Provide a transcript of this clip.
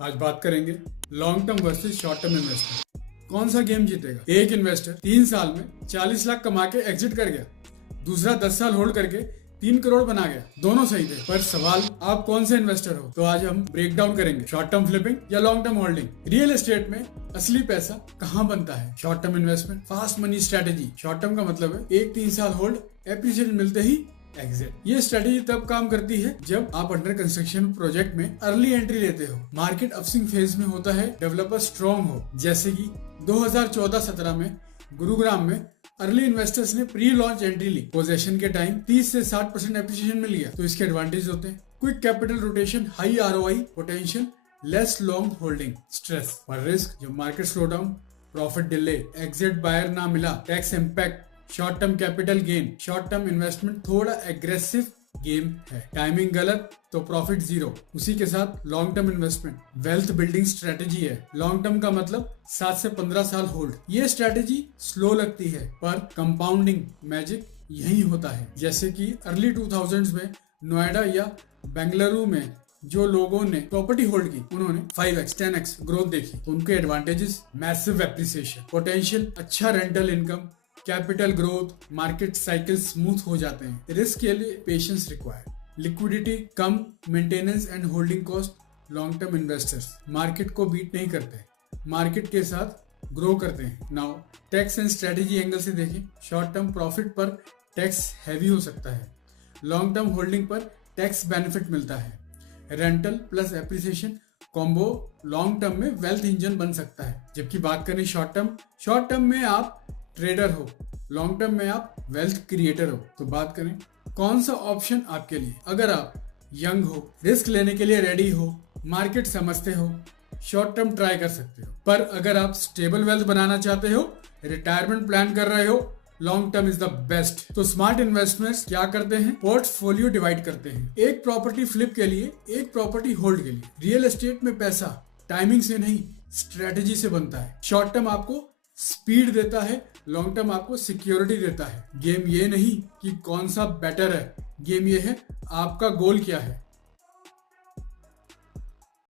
आज बात करेंगे long term versus short term investment. कौन सा गेम जीतेगा? एक इन्वेस्टर 3 साल में 40 लाख कमा के एग्जिट कर गया, दूसरा 10 साल होल्ड करके 3 करोड़ बना गया। दोनों सही थे, पर सवाल आप कौन से इन्वेस्टर हो? तो आज हम ब्रेक डाउन करेंगे शॉर्ट टर्म फ्लिपिंग या long term holding. Real estate में असली पैसा कहाँ बनता है? Short term investment, fast money strategy. Short term का मतलब है 1-3 साल होल्ड, एप्रिसिएशन मिलते ही एग्जिट। ये स्ट्रेटेजी तब काम करती है जब आप अंडर कंस्ट्रक्शन प्रोजेक्ट में अर्ली एंट्री लेते हो, मार्केट अपस्विंग फेज में होता है, डेवलपर स्ट्रॉन्ग हो। जैसे कि 2014-17 में गुरुग्राम में अर्ली इन्वेस्टर्स ने प्री लॉन्च एंट्री ली, पोजेशन के टाइम 30 से 60% एप्रिसिएशन मिल गया। तो इसके एडवांटेज होते हैं quick capital rotation, high ROI potential, less long holding stress. और रिस्क, जब market slow down, profit delay, exit buyer ना मिला, tax impact, short term capital gain. Short term investment थोड़ा एग्रेसिव गेम है, टाइमिंग गलत तो प्रॉफिट जीरो। उसी के साथ long term investment wealth building strategy है। लॉन्ग टर्म का मतलब 7 से 15 साल होल्ड। ये स्ट्रेटेजी स्लो लगती है पर कंपाउंडिंग मैजिक यही होता है। जैसे कि अर्ली 2000s में नोएडा या बेंगलुरु में जो लोगों ने प्रॉपर्टी होल्ड की, उन्होंने 5x 10x ग्रोथ देखी। तो उनके एडवांटेजेस, मैसिव एप्रिसिएशन, पोटेंशियल, अच्छा rental income, capital growth, market cycle smooth हो जाते हैं। रिस्क के लिए patience required, liquidity come, maintenance and holding cost. Long term investors market को बीट नहीं करते, मार्केट के साथ ग्रो करते हैं। Now tax and strategy angle से देखें, शॉर्ट टर्म प्रॉफिट पर टैक्स हैवी हो सकता है, लॉन्ग टर्म होल्डिंग पर टैक्स बेनिफिट मिलता है। Rental plus appreciation combo long term में वेल्थ इंजन बन सकता है। जबकि बात करें शॉर्ट टर्म में आप ट्रेडर हो, लॉन्ग टर्म में आप वेल्थ क्रिएटर हो। तो बात करें कौन सा ऑप्शन आपके लिए? अगर आप यंग हो, रिस्क लेने के लिए रेडी हो, मार्केट समझते हो, शॉर्ट टर्म ट्राई कर सकते हो। पर अगर आप स्टेबल वेल्थ बनाना चाहते हो, रिटायरमेंट प्लान कर रहे हो, long term is the best. तो स्मार्ट इन्वेस्टमेंट्स क्या करते हैं? पोर्टफोलियो डिवाइड करते हैं, एक प्रॉपर्टी फ्लिप के लिए, एक प्रॉपर्टी होल्ड के लिए। रियल एस्टेट में पैसा टाइमिंग से नहीं, स्ट्रेटेजी से बनता है। शॉर्ट टर्म आपको स्पीड देता है, लॉन्ग टर्म आपको सिक्योरिटी देता है। गेम ये नहीं कि कौन सा बेटर है, गेम ये है आपका गोल क्या है।